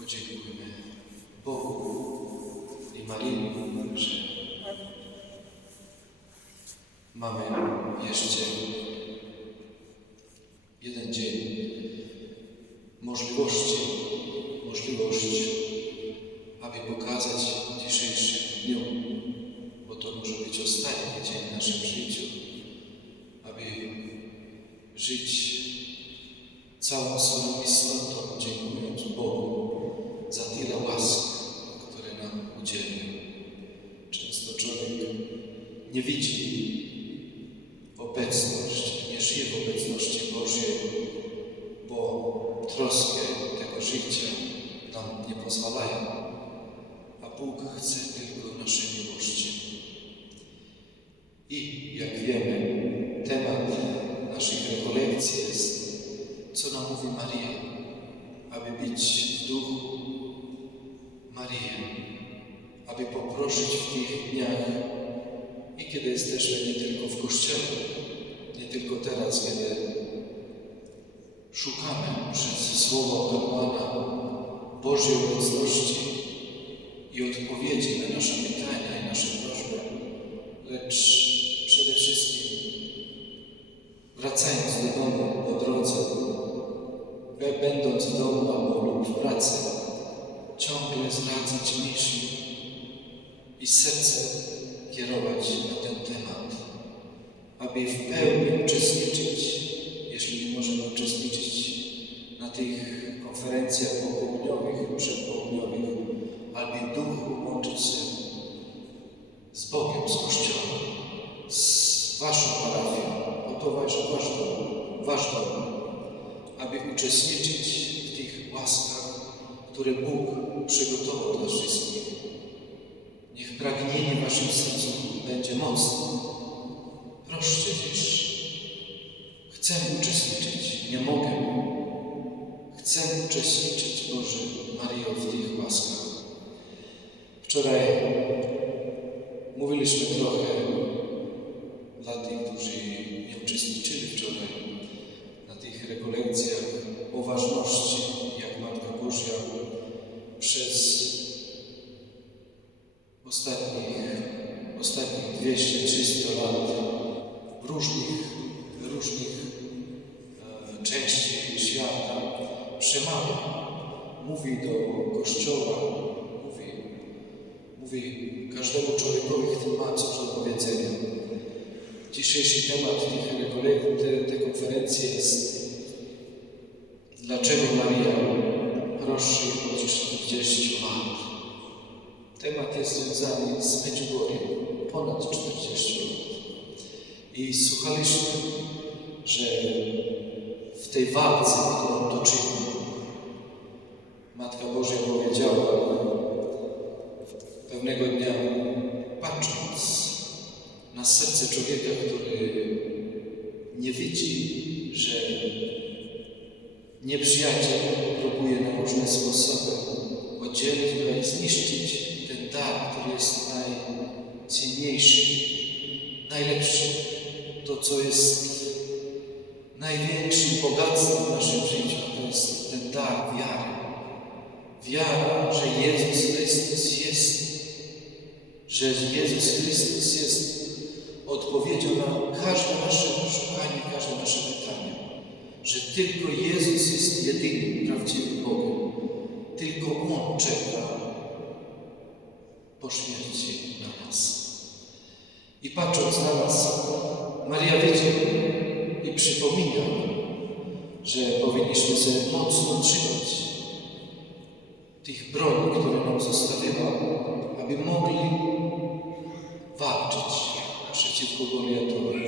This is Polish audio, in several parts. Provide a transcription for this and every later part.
Podziękujmy Bogu i Marii, że mamy jeszcze jeden dzień możliwości, możliwość, aby pokazać w dzisiejszym dniu, bo to może być ostatni dzień w naszym życiu, aby żyć całą swoją istotą, dziękując Bogu za tyle łask, które nam udzielił. Często człowiek nie jesteśmy nie tylko w Kościele, nie tylko teraz, kiedy szukamy przez Słowo Kapłana Bożej obecności i odpowiedzi na nasze pytania i nasze prośby, lecz przede wszystkim wracając do domu po drodze, będąc w domu albo lub w pracy, ciągle zwracać myśli i serce kierować na ten temat, aby w pełni uczestniczyć, jeśli nie możemy uczestniczyć Wczoraj mówiliśmy trochę dla tych, którzy nie uczestniczyli wczoraj na tych rekolekcjach o ważności, jak Matka Boża przez ostatnich, ostatnich 200-300 lat w różnych, różnych e, części świata przemawia, mówi do Kościoła, mówi, każdemu człowiekowi, który ma coś do powiedzenia. Dzisiejszy temat tych rekolekcji, te, te konferencji jest Dlaczego Maria prosi od 40 lat? Temat jest związany z Medjugorjem, ponad 40 lat. I słuchaliśmy, że w tej walce, którą toczymy, Matka Boża powiedziała pewnego dnia, patrząc na serce człowieka, który nie widzi, że nieprzyjaciel próbuje na różne sposoby oddzielić i zniszczyć ten dar, który jest najcenniejszy, najlepszy, to co jest największym bogactwem w naszym życiu, to jest ten dar wiary. Wiara, że Jezus Chrystus jest, że Jezus Chrystus jest odpowiedzią na każde nasze szukanie, każde nasze pytanie że tylko Jezus jest jedynym prawdziwym Bogiem. Tylko On czeka po śmierci na nas. I patrząc na nas, Maria widzi i przypomina, że powinniśmy sobie mocno trzymać tych broni, które nam zostawiła, aby mogli przeciwko Goliatowi.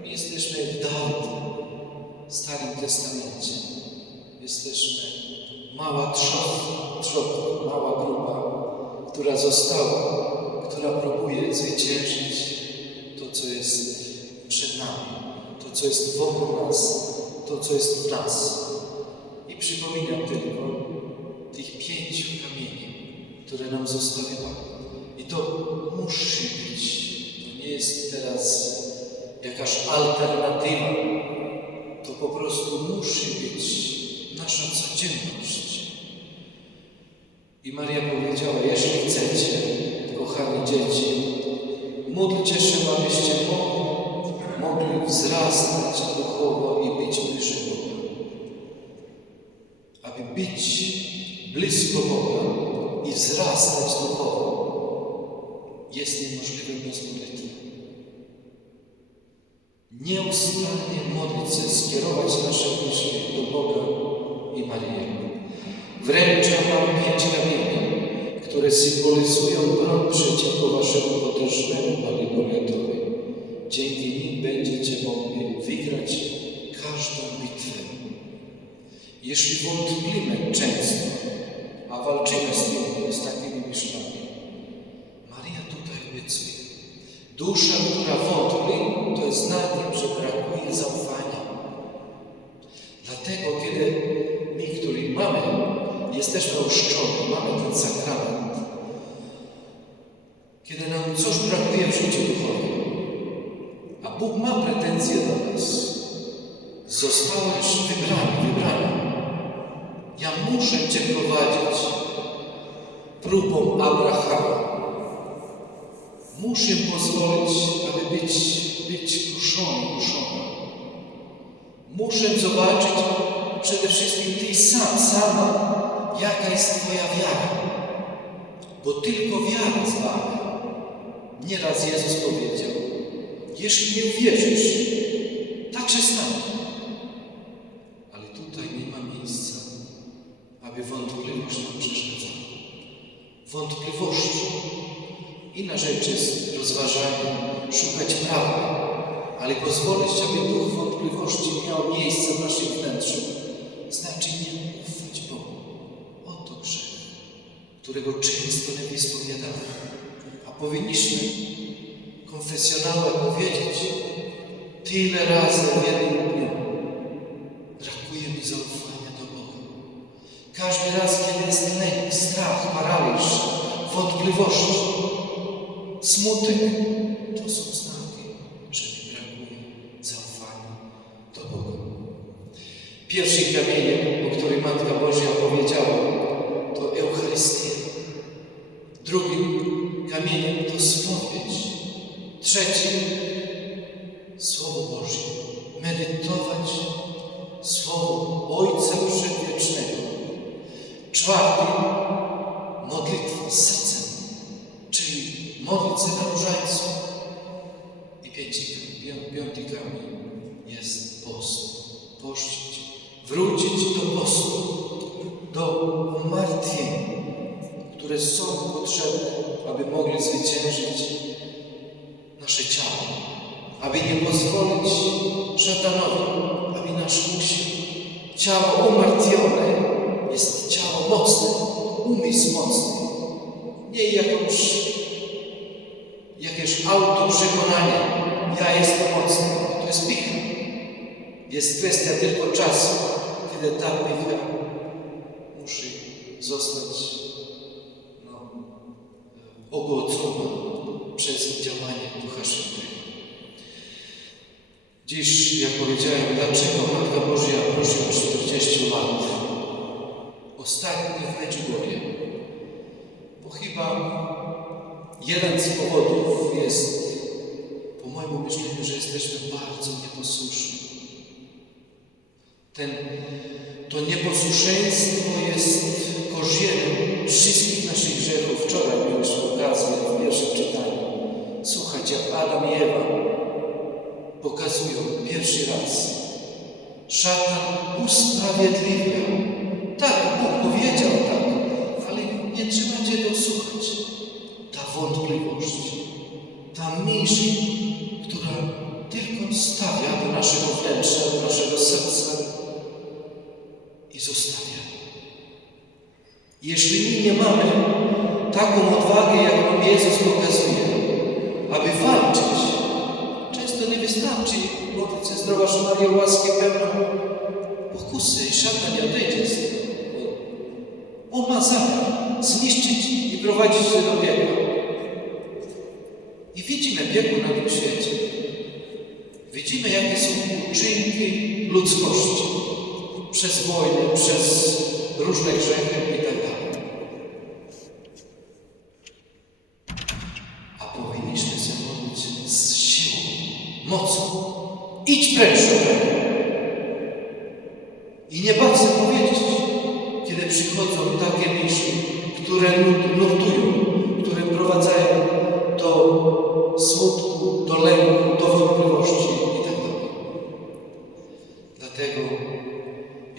My jesteśmy w Dawid, w Starym Testamencie. Jesteśmy mała trzotka, mała grupa, która została, która próbuje zwyciężyć to, co jest przed nami, to, co jest wokół nas, to, co jest w nas. I przypominam tylko tych pięciu kamieni, które nam zostawiła. I to musi być. Nie jest teraz jakaś alternatywa. To po prostu musi być nasza codzienność. I Maria powiedziała, jeśli chcecie, kochani dzieci, módlcie się, abyście mogli wzrastać duchowo i być bliżej Boga. Aby być blisko Boga i wzrastać duchowo jest niemożliwe bez modlitwy. Nieustannie modlić się, skierować nasze myśli do Boga i Maryi. Wręczam Wam pięć kamieni, które symbolizują broń przeciwko Waszemu potężnemu Babyloniatowi. Dzięki nim będziecie mogli wygrać każdą bitwę. Jeśli wątpimy często, a walczymy z tymi, z takimi myślami, Maria tutaj obiecuje. Dusza, która wątpi, to jest znakiem, że brakuje zaufania. Dlatego, kiedy my, którzy mamy, jesteśmy oszczoni, mamy ten sakrament, kiedy nam coś brakuje w życiu duchowym, a Bóg ma pretensje do nas, zostałeś wybrany, wybrany. Ja muszę Cię prowadzić próbą Abrahama. Muszę pozwolić, aby być, być kuszony, kuszona. Muszę zobaczyć przede wszystkim Ty sam, sama, jaka jest Twoja wiara. Bo tylko wiara zbawia. Nieraz Jezus powiedział, jeśli nie uwierzysz, tak się stanie. Ale tutaj nie ma miejsca, aby wątpliwość nam przeszkadzała. Wątpliwości. Inna rzecz jest rozważanie, szukać prawdy, ale pozwolić, aby duch wątpliwości miał miejsce w naszym wnętrzu, znaczy nie ufać Bogu. Oto grzech, którego często nie wyspowiadamy, a powinniśmy konfesjonale powiedzieć tyle razy w jednym dniu. Brakuje mi zaufania do Boga. Każdy raz, kiedy jest lęk, strach, paraliż, wątpliwości, smutek, to są znaki, że mi brakuje zaufania do Boga. Pierwszym kamieniem, o którym Matka Boża powiedziała, to Eucharystia. Drugim kamieniem to spowiedź. Trzecim Słowo Boże. Medytować Słowo Ojca Przedwiecznego. Czwartym modlitwa modlić się na różańcu. I piąty kamień jest post. Pościć, wrócić do postu, do umartwień, które są potrzebne, aby mogli zwyciężyć nasze ciało, aby nie pozwolić szatanowi, aby nas kusił. Ciało umartwione jest ciało mocne, umysł mocny. Nie jakąś, jakieś auto przekonania, ja jestem mocny. To jest picha. Jest kwestia tylko czasu, kiedy ta picha musi zostać no, ogłocona przez działanie Ducha Świętego. Dziś, jak powiedziałem, dlaczego Matka Boża prosi o 40 lat? Ostatni w Medjugorje. Bo chyba jeden z powodów jest, po moim myśleniu, że jesteśmy bardzo nieposłuszni. Ten, to nieposłuszeństwo jest korzeniem wszystkich naszych grzechów. Wczoraj mieliśmy okazję w pierwszym czytaniu słuchać, jak Adam i Ewa pokazują pierwszy raz. Szatan usprawiedliwiał. Tak, Wątpliwość, ta myśl, która tylko stawia do naszego wnętrza, do naszego serca i zostawia. Jeśli my nie mamy taką odwagę, jaką Jezus pokazuje, aby walczyć, często nie wystarczy modlić się zdrowaś Mario, łaski pełną pokusy i szatan nie odejdzie z tego. On ma zamiar zniszczyć i prowadzić się do piekła. I widzimy piekło na tym świecie. Widzimy, jakie są uczynki ludzkości przez wojnę, przez różne grzechy i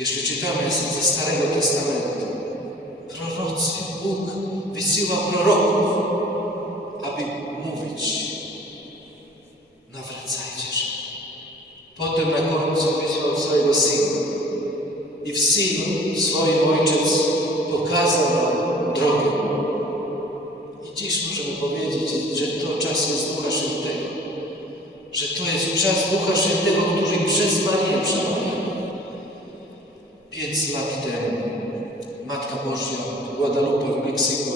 Jeszcze czytamy, ze Starego Testamentu. Prorocy, Bóg wysyła proroków, aby mówić. Nawracajcie się. Potem na końcu wysłał swojego Syna. I w Synu swoim Ojciec pokazał nam drogę. I dziś możemy powiedzieć, że to czas jest Ducha Świętego. Że to jest czas Ducha Świętego, który przez Marię przebywa. 5 lat temu Matka Boża w Guadalupe w Meksyku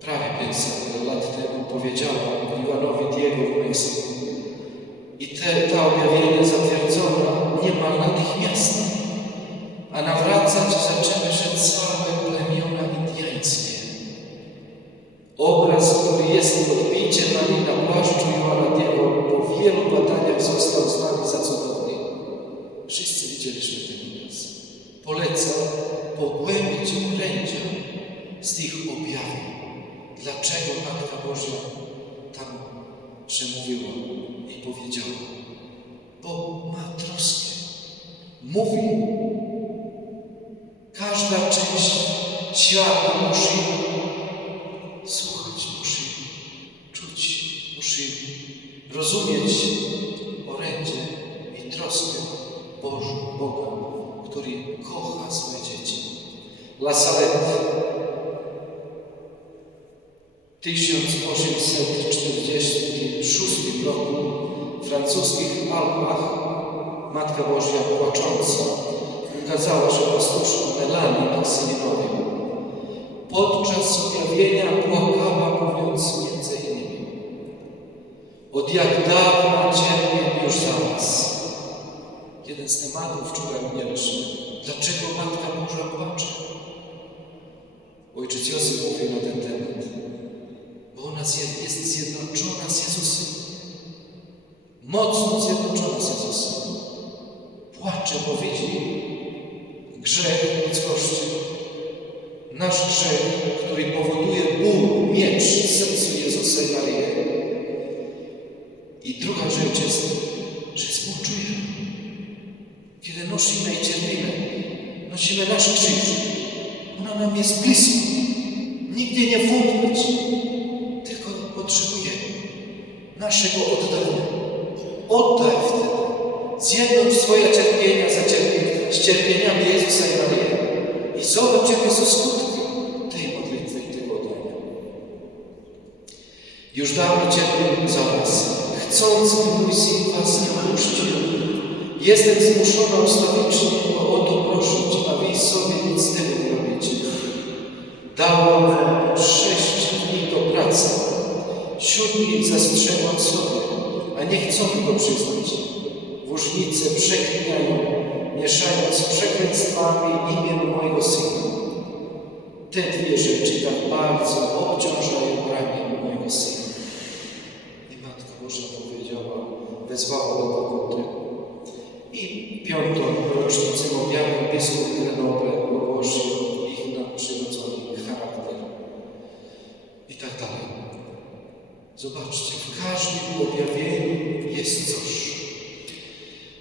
prawie 500 lat temu powiedziała Juanowi Diego w Meksyku. I te, to objawienie zatwierdza Każda część świata musi słuchać, musi czuć, musi rozumieć orędzie i troskę Bożą, Boga, który kocha swoje dzieci. La Salette 1846 roku w francuskich Alpach Matka Boża płacząca ukazała się pastuszkom Melanie Maksyminowi. Podczas objawienia płakała, mówiąc między innymi Od jak dawna cierpię już za Was. Jeden z tematów wczoraj mieliśmy. Dlaczego Matka Boża płacze? Ojciec Józef mówił na ten temat. Bo ona jest, jest zjednoczona z Jezusem. Mocno zjednoczona z Jezusem. Płacze, bo widzi grzech ludzkości. Nasz grzech, który powoduje ból, miecz w sercu Jezusa i Maryi. I druga rzecz jest, że współczujemy. Kiedy nosimy i cierpimy, nosimy nasz krzyż. Ona nam jest blisko. Nigdzie nie wątpić, tylko potrzebuje naszego oddania. Oddaj wtedy. Zjednocz swoje cierpienia za cierpienie, z cierpieniami Jezusa i Maryi. I zobacz, jakie są skutki tej modlitwy i tego oddania. Już dawno cierpię za was, chcąc, by mój syn was nie opuścił. Jestem zmuszona ustawicznie go o to prosić, a wy sobie nic z tego nie robicie. Dałam sześć dni do pracy. Siódmy zastrzegłam sobie, a nie chcą go przyznać. Mieszając z przekleństwami imię mojego syna. Te dwie rzeczy tak bardzo obciążają ramię mojego syna. I Matka Boża powiedziała, wezwała do pokuty. I piątą rocznicę objawił biskup Grenoble ogłosił ich nadprzyrodzony charakter. I tak dalej. Zobaczcie, w każdym objawieniu jest coś.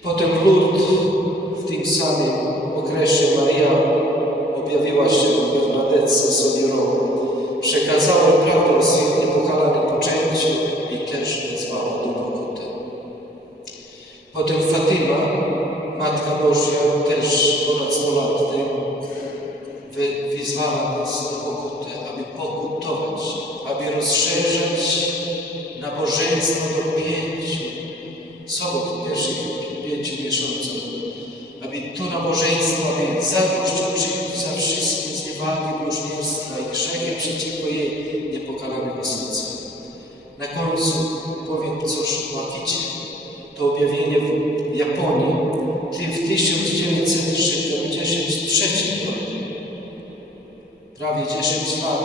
Potem lud w tym samym okresie Maria objawiła się Bernadette Sobierowi. Przekazała prawdę o swoim niepokalanym poczęciu i też wezwała do pokuty. Potem Fatima, Matka Boża, też ponad 100 lat temu, wy- wyzwała nas do pokuty, aby pokutować, aby rozszerzać nabożeństwo do pięciu sobot aby to nabożeństwo, aby zadośćuczynić za wszystkie zniewagi, bluźnierstwa i grzechy przeciwko jej niepokalanego serca. Na końcu powiem coś łapicie. To objawienie w Japonii ty w 1973 roku, prawie 10 lat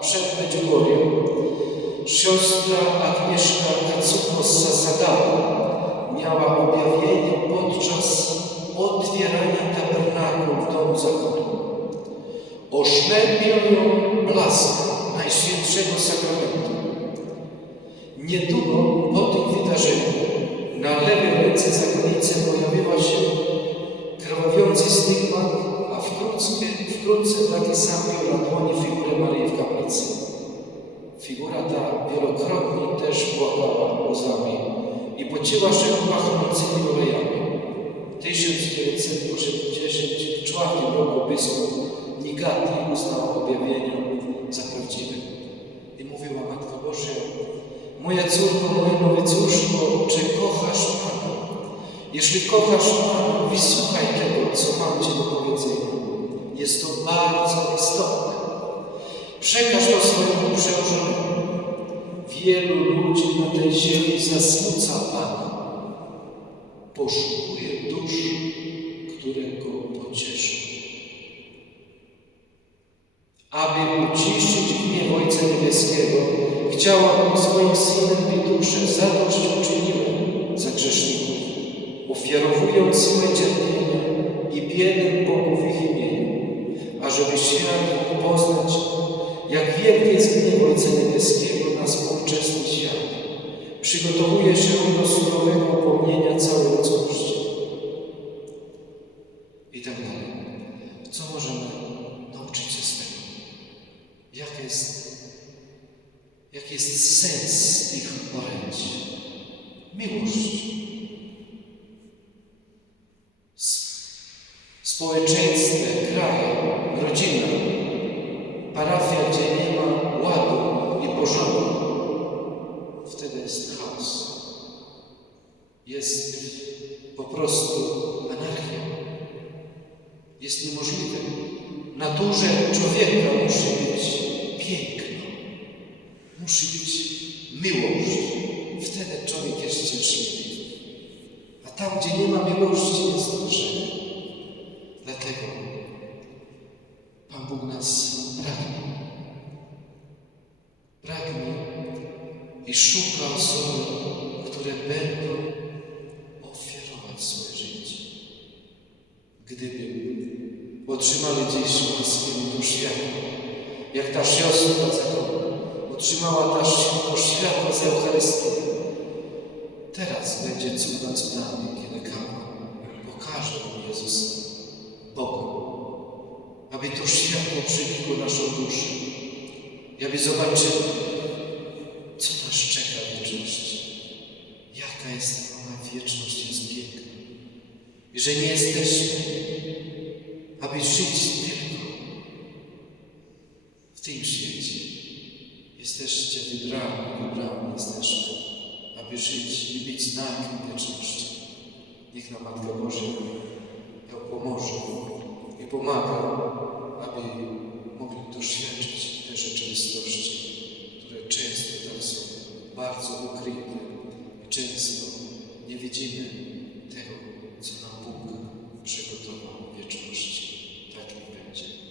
przed Medjugorjem, siostra Agnieszka Katsuko z miała objawienie podczas otwierania domu zakonu. Oślepił ją blask Najświętszego Sakramentu. Niedługo po tym wydarzeniu na lewej ręce zakonnicy pojawiła się krwawiący stygmat, a wkrótce, wkrótce taki sam miał na dłoni figurę Maryi w kaplicy. Figura ta wielokrotnie też płakała łzami i pociła się pachnącymi olejami. W 1984 roku biskup Nigati uznał objawienie za prawdziwe. I mówiła Matka Boża, moja córko, moje nowicjuszko, czy kochasz Pana? Jeśli kochasz Pana, wysłuchaj tego, co mam Ci do powiedzenia. Jest to bardzo istotne. Przekaż to swojemu przełożonemu. Wielu ludzi na tej ziemi zasmuca Pana. Poszukuje dusz, które Go pocieszą. Aby uciszyć gniew Ojca Niebieskiego, chciałabym swoim synem i duszę zadość uczyniłem za grzeszników, ofiarowując swoje cierpienia i biedę Bogu w ich imieniu, ażeby świat mógł poznać, jak wielki jest gniew Ojca Niebieskiego. Przygotowuje się do surowego upomnienia całej ludzkości. I tak dalej. Co możemy nauczyć się z tego? Jaki jest, jaki jest sens tych orędzi? Miłość. S- Społeczeństwie, kraj, rodzina, parafia, gdzie nie ma Jest niemożliwe. Naturze człowieka musi być piękno. Musi być miłość. Wtedy człowiek jest szczęśliwy. A tam, gdzie nie ma miłości, jest grzech. Dlatego Pan Bóg nas pragnie. Pragnie i szuka osoby, które będą ofiarować swoje życie. Gdyby otrzymali dziś łaskę do światła, jak ta siostra otrzymała ta to światło z Eucharystii. Teraz będzie cud nad cudami, kiedy kapłan pokaże nam Jezusa, Bogu, aby to światło przenikło naszą duszę i aby zobaczyli, co nas czeka w wieczności. Jaka jest ona wieczność, jest piękna. I że nie jesteśmy, aby żyć tylko w tym świecie. Jesteście wybrani, wybrani jesteśmy, aby żyć i być znakiem wieczności. Niech nam Matka Boża ją pomoże i pomaga, aby mogli doświadczyć tej rzeczywistości, które często tak są bardzo ukryte i często nie widzimy tego, co nam Bóg przygotował w wieczności. Tak nie będzie.